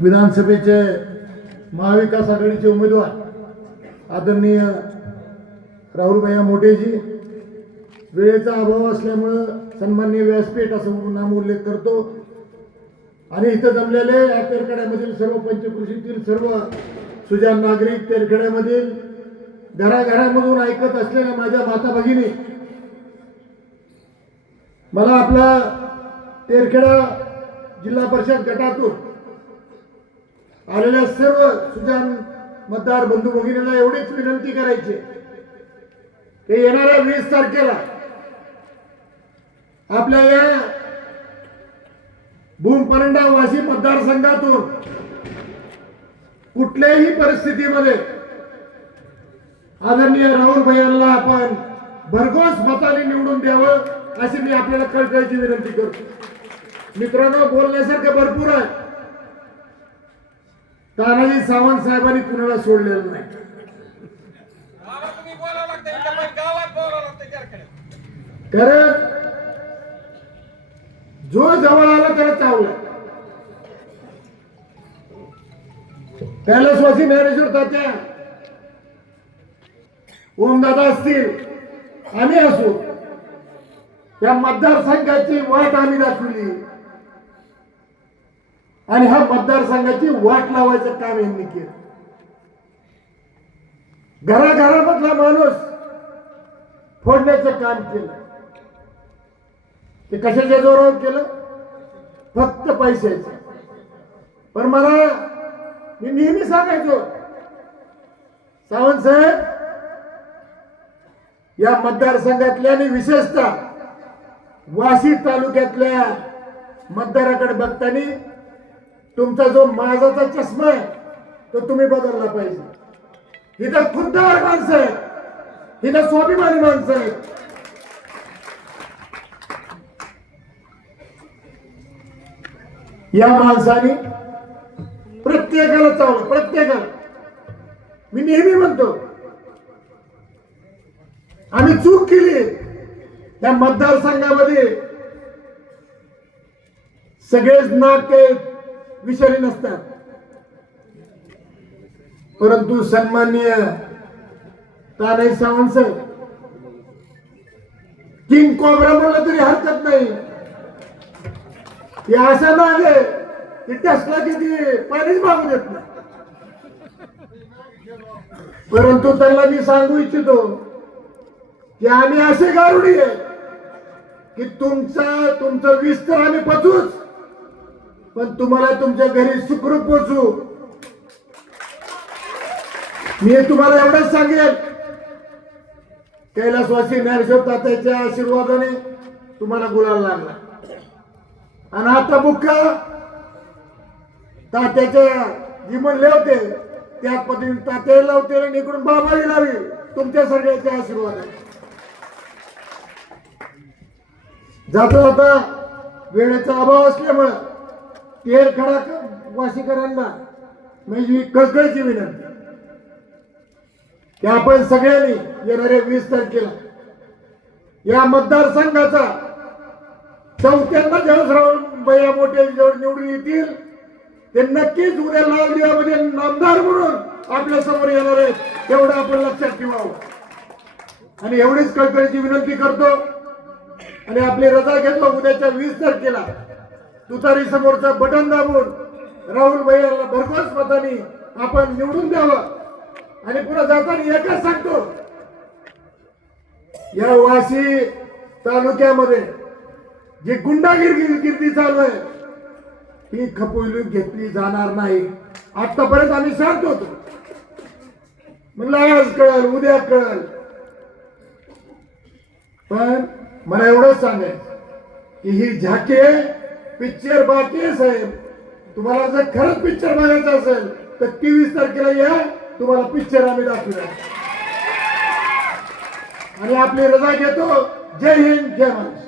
विधानसभेचे महाविकास आघाडीचे उमेदवार आदरणीय राहुलभैया मोटेजी वेळेचा अभाव असल्यामुळं सन्मान्य व्यासपीठ असं नाम नामोल्लेख करतो. आणि इथं जमलेले या तेरखेड्यामधील सर्व पंचकृषीतील सर्व सुजान नागरिक तेरखेड्यामधील घराघरामधून ऐकत असलेल्या माझ्या माता भगिनी मला आपला तेरखेडा जिल्हा परिषद गटातून आलेल्या सर्व सुजान मतदार बंधू भगिनीला एवढीच विनंती करायची. ते येणाऱ्या वीस तारखेला आपल्या या भूमपरंडा वाशी मतदारसंघातून कुठल्याही परिस्थितीमध्ये आदरणीय राहुल भैयांना आपण भरघोस मताने निवडून द्यावं अशी मी आपल्याला कळकळीची विनंती करतो. मित्रांनो बोलण्यासारखं भरपूर आहे. तानाजी सावंत साहेबांनी कुणाला सोडलेलं नाही. कारण जो जवळ आला त्याला चावला कैलासवासी ज्ञानेश्वर तात्या. ओमदादा असतील आम्ही असू. या मतदारसंघाची वाट आम्ही दाखवली. आणि हा मतदारसंघाची वाट लावायचं काम यांनी केलं. घराघरामधला माणूस फोडण्याचं काम केलं. ते कशाच्या जोरावर केलं? फक्त पैशाचं. पण मला मी नेहमी सांगायचो सावंत साहेब या मतदारसंघातल्या आणि विशेषतः वाशी तालुक्यातल्या मतदाराकडे बघताना तुमचा जो माझाचा चष्मा आहे तो तुम्ही बदलला पाहिजे. इथं खुद्दार माणसं आहेत. इथं स्वाभिमानी माणसं आहेत. या माणसाने प्रत्येकाला चावलं प्रत्येकाला. मी नेहमी म्हणतो आम्ही चूक केली त्या मतदारसंघामध्ये सगळेच नाते विषारी नसतात. परंतु सन्माननीय तानाई सावंत साहेब किंग कोबरा म्हणलं तरी हरकत नाही. हे असं नाही की टसला किती पाणीच मागू देत नाही. परंतु त्यांना मी सांगू इच्छितो की आम्ही असे गारुडी आहे की तुमचा तुमचं विस्तर आम्ही पचूच. पण तुम्हाला तुमच्या घरी सुखरूप पोचू मी तुम्हाला एवढंच सांगेन. कैलासवासी ज्ञानेश्वर तात्याच्या आशीर्वादाने तुम्हाला गुलाल लागला. आणि आता मुख्य तात्याच्या जी म्हणले होते त्या पद्धतीने तात्या लावते आणि इकडून बाबाही लावी. तुमच्या सगळ्याच्या आशीर्वाद आहे जाता जाता वेळेचा अभाव असल्यामुळं तेल खडा वाशीकरांना म्हणजे कळकळीची विनंती. की आपण सगळ्यांनी येणाऱ्या वीस तारखेला या मतदारसंघाचा चौथ्यांदा ज्यावेळेस बया मोठे जेव्हा निवडून येतील. ते नक्कीच उद्या लाल दिवामध्ये नामदार म्हणून आपल्यासमोर येणार आहेत एवढं आपण लक्षात ठेवावं. आणि एवढीच कळकळीची विनंती करतो. आणि आपली रजा घेतो उद्याच्या वीस तारखेला. तुतारी समोरचं बटन दाबून राहुल भैयाला भरघोस मताने आपण निवडून द्यावं. आणि पुढे जाताना एकच सांगतो. या वाशी तालुक्यामध्ये जी गुंडागिरी गिरती चालू आहे ती खपोली घेतली जाणार नाही. आतापर्यंत आम्ही शांत होतो. म्हणलं आज कळल उद्या कळल. पण मला एवढंच सांगायचं की ही झाके पिक्चर बाकी आहे साहेब. तुम्हाला जर खरंच पिक्चर बघायचं असेल तर तेवीस तारखेला या तुम्हाला पिक्चर आम्ही दाखवूया. आणि आपली रजा घेतो. जय हिंद जय महाराष्ट्र.